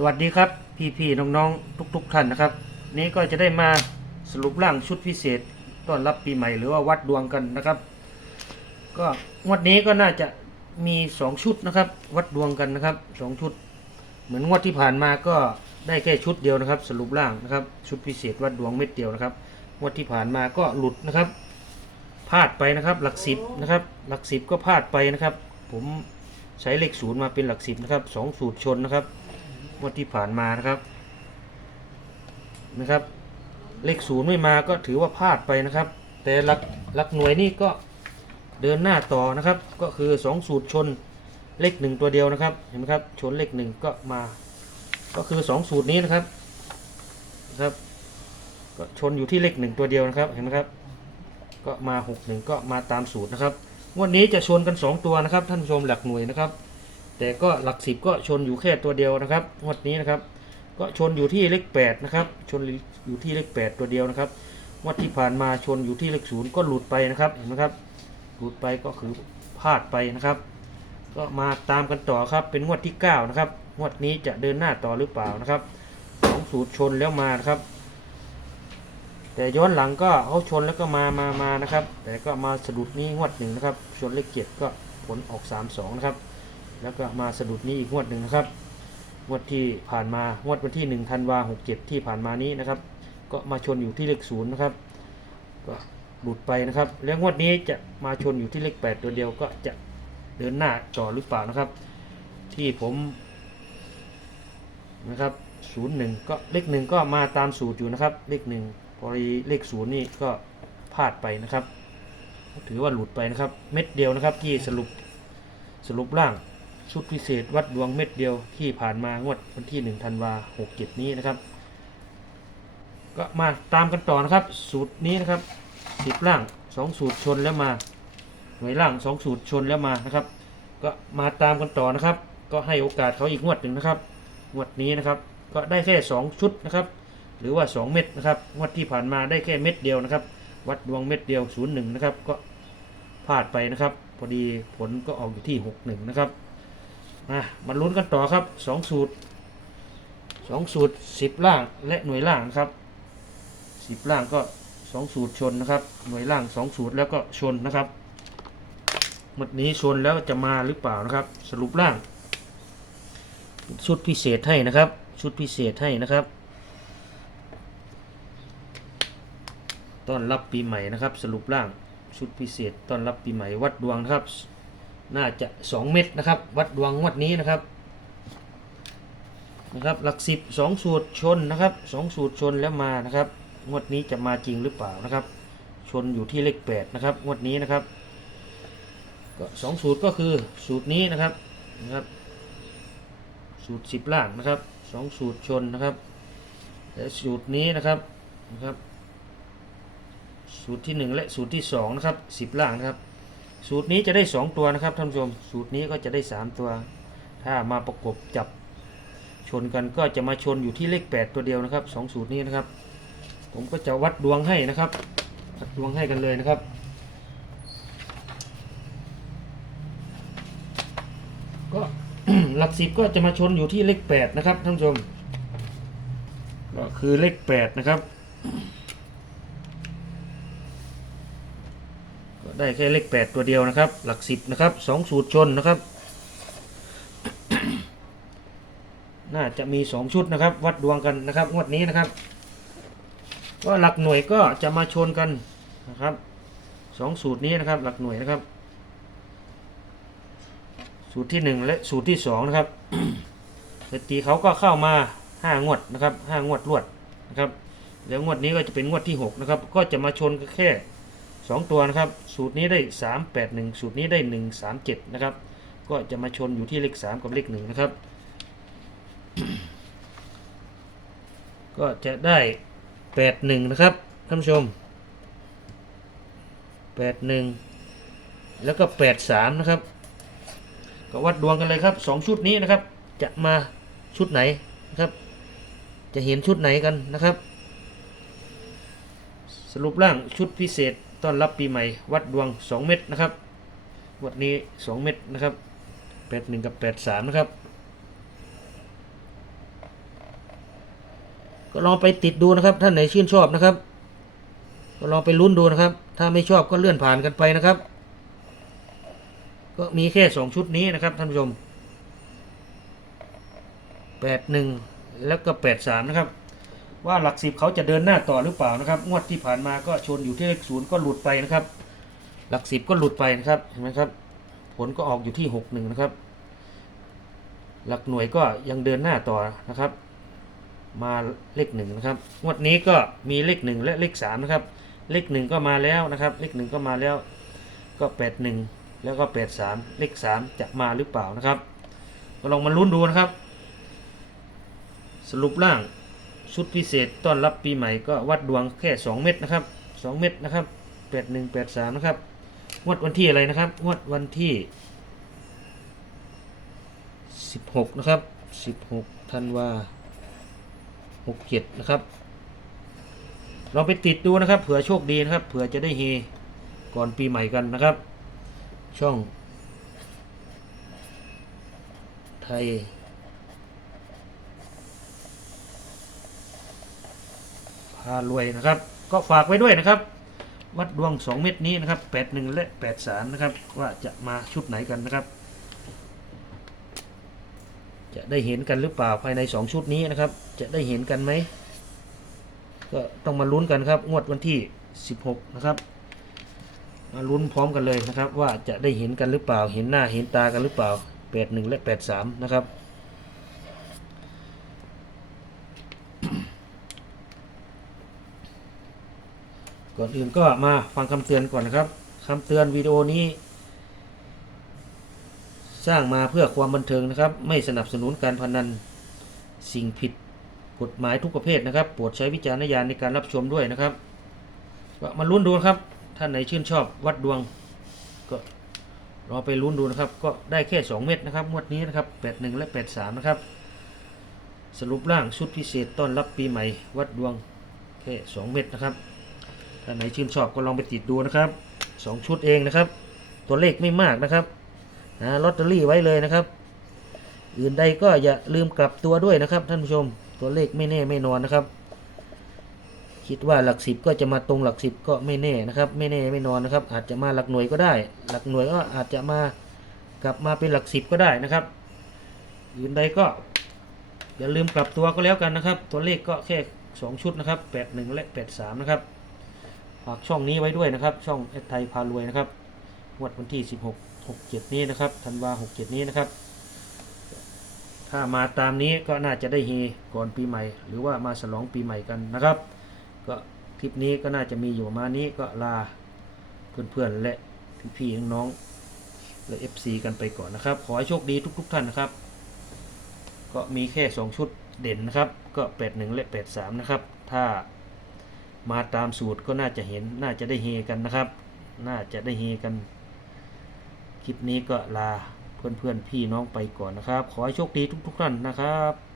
สวัสดีครับพี่ๆน้องๆทุก ๆ ท่านนะครับ นี้ก็จะได้มาสรุปร่างชุดพิเศษต้อนรับปีใหม่หรือว่าวัดดวงกันนะครับ ก็งวดนี้ก็น่าจะมีสองชุดนะครับ วัดดวงกันนะครับสองชุด เหมือนงวดที่ผ่านมาก็ได้แค่ชุดเดียวนะครับ สรุปร่างนะครับ ชุดพิเศษวัดดวงเม็ดเดียวนะครับงวดที่ผ่านมาก็หลุดนะครับพลาดไปนะครับ หลักสิบนะครับ หลักสิบก็พลาดไปนะครับ ผมใช้เลขศูนย์มาเป็นหลักสิบนะครับสองสูตรชนนะครับ งวดที่ผ่านมานะครับนะครับ เลขศูนย์ไม่มาก็ถือว่าพลาดไปนะครับ แต่หลักหลักหน่วยนี่ก็เดินหน้าต่อนะครับ ก็คือสองสูตรชนเลขหนึ่งตัวเดียวนะครับ เห็นไหมครับ ชนเลขหนึ่งก็มา ก็คือสองสูตรนี้นะครับนะครับ ก็ชนอยู่ที่เลขหนึ่งตัวเดียวนะครับ เห็นไหมครับ ก็มาหกหนึ่งก็มาตามสูตรนะครับ งวดนี้จะชนกันสองตัวนะครับ ท่านผู้ชมหลักหน่วยนะครับ แต่ก็หลักสิบก็ชนอยู่แค่ตัวเดียวนะครับงวดนี้นะครับ ก็ชนอยู่ที่เลขแปดนะครับ ชนอยู่ที่เลขแปดตัวเดียวนะครับงวดที่ผ่านมาชนอยู่ที่เลขศูนย์ก็หลุดไปนะครับเห็นไหมครับ หลุดไปก็คือพลาดไปนะครับ ก็มาตามกันต่อครับ เป็นงวดที่เก้านะครับงวดนี้จะเดินหน้าต่อหรือเปล่านะครับสองสูตรชนแล้วมานะครับ แต่ย้อนหลังก็เขาชนแล้วก็มามามานะครับ แต่ก็มาสะดุดนี้งวดหนึ่งนะครับ ชนเลขเจ็ดก็ผลออกสามสองนะครับ แล้วก็มาสะดุดนี้อีกงวดหนึ่งนะครับ งวดที่ผ่านมางวดวันที่1ธันวาหกเจ็ดที่ผ่านมานี้นะครับ ก็มาชนอยู่ที่เลขศูนย์นะครับ ก็หลุดไปนะครับ แล้วงวดนี้จะมาชนอยู่ที่เลขแปดตัวเดียวก็จะเดินหน้าต่อหรือเปล่านะครับ ที่ผมนะครับศูนย์หนึ่งก็เลขหนึ่งก็มาตามสูตรอยู่นะครับ เลขหนึ่งพอดีเลขศูนย์นี่ก็พลาดไปนะครับ ถือว่าหลุดไปนะครับ เม็ดเดียวนะครับที่สรุปสรุปร่าง ชุดพิเศษวัดดวงเม็ดเดียวที่ผ่านมางวดวันที่1ธันวาหกเจ็ดนี้นะครับ ก็มาตามกันต่อนะครับ สูตรนี้นะครับสิบล่างสองสูตรชนแล้วมาหน่วยล่างสองสูตรชนแล้วมานะครับ ก็มาตามกันต่อนะครับ ก็ให้โอกาสเขาอีกงวดหนึ่งนะครับงวดนี้นะครับ ก็ได้แค่สองชุดนะครับ หรือว่าสองเม็ดนะครับงวดที่ผ่านมาได้แค่เม็ดเดียวนะครับ วัดดวงเม็ดเดียวศูนย์หนึ่งนะครับ ก็พลาดไปนะครับ พอดีผลก็ออกอยู่ที่หกหนึ่งนะครับ มามาลุ้นกันต่อครับสองสูตรสองสูตรสิบล่างและหน่วยล่างครับสิบล่างก็สองสูตรชนนะครับ หน่วยล่างสองสูตรแล้วก็ชนนะครับหมดนี้ชนแล้วจะมาหรือเปล่านะครับ สรุปล่าง ชุดพิเศษให้นะครับ ชุดพิเศษให้นะครับต้อนรับปีใหม่นะครับ สรุปล่างชุดพิเศษต้อนรับปีใหม่วัดดวงนะครับ น่าจะ 2 เม็ดนะครับ วัดดวงงวดนี้นะครับนะครับหลักสิบสองสูตรชนนะครับสองสูตรชนแล้วมานะครับงวดนี้จะมาจริงหรือเปล่านะครับ ชนอยู่ที่เลขแปดนะครับงวดนี้นะครับก็สองสูตรก็คือสูตรนี้นะครับนะครับ สูตรสิบล่างนะครับสองสูตรชนนะครับและสูตรนี้นะครับนะครับ สูตรที่หนึ่งและสูตรที่สองนะครับสิบล่างนะครับ สูตรนี้จะได้ 2 ตัวนะครับท่านผู้ชมสูตรนี้ก็จะได้ 3 ตัว ถ้ามาประกบจับชนกันก็จะมาชนอยู่ที่เลข 8 ตัวเดียวนะครับ 2 สูตรนี้นะครับ ผมก็จะวัดดวงให้นะครับวัดดวงให้กันเลยนะครับก็หลักสิบก็จะมาชนอยู่ที่เลข 8 นะครับท่านผู้ชมก็คือเลข 8 นะครับ ได้แค่เลขแปดตัวเดียวนะครับ หลักสิบนะครับสองสูตรชนนะครับ น่าจะมีสองชุดนะครับ วัดดวงกันนะครับงวดนี้นะครับ ก็หลักหน่วยก็จะมาชนกันนะครับสองสูตรนี้นะครับ หลักหน่วยนะครับ สูตรที่หนึ่งและสูตรที่สองนะครับสถิติเขาก็เข้ามาห้างวดนะครับห้างวดรวดนะครับแล้วงวดนี้ก็จะเป็นงวดที่หกนะครับ ก็จะมาชนแค่ สองตัวนะครับ สูตรนี้ได้สามแปดหนึ่งสูตรนี้ได้หนึ่งสามเจ็ดนะครับ ก็จะมาชนอยู่ที่เลขสามกับเลขหนึ่งนะครับ ก็จะได้แปดหนึ่งนะครับท่านผู้ชมแปดหนึ่งแล้วก็แปดสามนะครับ ก็วัดดวงกันเลยครับสองชุดนี้นะครับ จะมาชุดไหนนะครับ จะเห็นชุดไหนกันนะครับ สรุปร่างชุดพิเศษ ต้อนรับปีใหม่ วัดดวง 2 เม็ดนะครับ วันนี้ 2 เม็ดนะครับ 81 กับ 83 นะครับ ก็ลองไปติดดูนะครับ ท่านไหนชื่นชอบนะครับ ก็ลองไปลุ้นดูนะครับ ถ้าไม่ชอบก็เลื่อนผ่านกันไปนะครับ ก็มีแค่สองชุดนี้นะครับท่านผู้ชมแปดหนึ่งแล้วก็แปดสามนะครับ ว่าหลักสิบเขาจะเดินหน้าต่อหรือเปล่านะครับงวดที่ผ่านมาก็ชนอยู่ที่เลขศูนย์ก็หลุดไปนะครับ หลักสิบก็หลุดไปนะครับเห็นไหมครับผลก็ออกอยู่ที่หกหนึ่งนะครับ หลักหน่วยก็ยังเดินหน้าต่อนะครับ มาเลขหนึ่งนะครับงวดนี้ก็มีเลขหนึ่งและเลขสามนะครับ เลขหนึ่งก็มาแล้วนะครับ เลขหนึ่งก็มาแล้วก็แปดหนึ่งแล้วก็แปดสามเลขสามจะมาหรือเปล่านะครับ ก็ลองมาลุ้นดูนะครับ สรุปล่าง ชุดพิเศษต้อนรับปีใหม่ก็วัดดวงแค่ 2 เม็ดนะครับ 2 เม็ดนะครับ 81 83 นะครับงวดวันที่อะไรนะครับงวดวันที่ 16 นะครับ 16ธันวา67 นะครับลองไปติดดูนะครับ เผื่อโชคดีนะครับ เผื่อจะได้เฮก่อนปีใหม่กันนะครับ ช่อง ไทยารวยนะครับ ก็ฝากไว้ด้วยนะครับ วัดดวง 2 เม็ดนี้นะครับ 81 และ 83 นะครับ ว่าจะมาชุดไหนกันนะครับ จะได้เห็นกันหรือเปล่าภายใน 2 ชุดนี้นะครับ จะได้เห็นกันไหมก็ต้องมาลุ้นกันครับงวดวันที่ 16 นะครับ มาลุ้นพร้อมกันเลยนะครับ ว่าจะได้เห็นกันหรือเปล่าเห็นหน้าเห็นตากันหรือเปล่า 81 และ 83 นะครับ ก่อนอื่นก็มาฟังคำเตือนก่อนนะครับคำเตือนวิดีโอนี้ สร้างมาเพื่อความบันเทิงนะครับ ไม่สนับสนุนการพนันสิ่งผิดกฎหมายทุกประเภทนะครับโปรดใช้วิจารณญาณในการรับชมด้วยนะครับก็มาลุ้นดูนครับท่านไหนชื่นชอบวัดดวงก็รอไปลุ้นดูนะครับ ก็ได้แค่ 2 เม็ดนะครับงวดนี้นะครับ 81 และ 83 นะครับ สรุปร่างชุดพิเศษต้อนรับปีใหม่ วัดดวงแค่ 2 เม็ดนะครับ ท่าไหนชื่นชอบก็ลองไปติดดูนะครับสองชุดเองนะครับ ตัวเลขไม่มากนะครับนะลอตเตอรี่ไว้เลยนะครับ อื่นใดก็อย่าลืมกลับตัวด้วยนะครับ ท่านผู้ชมตัวเลขไม่แน่ไม่นอนนะครับ คิดว่าหลักสิบก็จะมาตรงหลักสิบก็ไม่แน่นะครับ ไม่แน่ไม่นอนนะครับ อาจจะมาหลักหน่วยก็ได้ หลักหน่วยก็อาจจะมากลับมาเป็นหลักสิบก็ได้นะครับ อื่นใดก็ อย่าลืมกลับตัวก็แล้วกันนะครับ ตัวเลขก็แค่สองชุดนะครับแปดหนึ่งและแปดสามนะครับ ฝากช่องนี้ไว้ด้วยนะครับ ช่องแอดไทยพารวยนะครับวดวันที่ 16 67 นี้นะครับธันวา67 นี้นะครับ ถ้ามาตามนี้ก็น่าจะได้เฮก่อนปีใหม่ หรือว่ามาฉลองปีใหม่กันนะครับ ก็คลิปนี้ก็น่าจะมีอยู่ประมาณนี้ก็ลาเพื่อนๆและพี่ๆน้องๆและ FC กันไปก่อนนะครับ ขอให้โชคดีทุก ๆ ท่านนะครับ ก็มีแค่ 2 ชุดเด่นนะครับ ก็ 81 และ 83 นะครับ ถ้า มาตามสูตรก็น่าจะเห็นน่าจะได้เฮกันนะครับ น่าจะได้เฮกัน คลิปนี้ก็ลาเพื่อนๆพี่น้องไปก่อนนะครับ ขอให้โชคดีทุกๆท่านนะครับ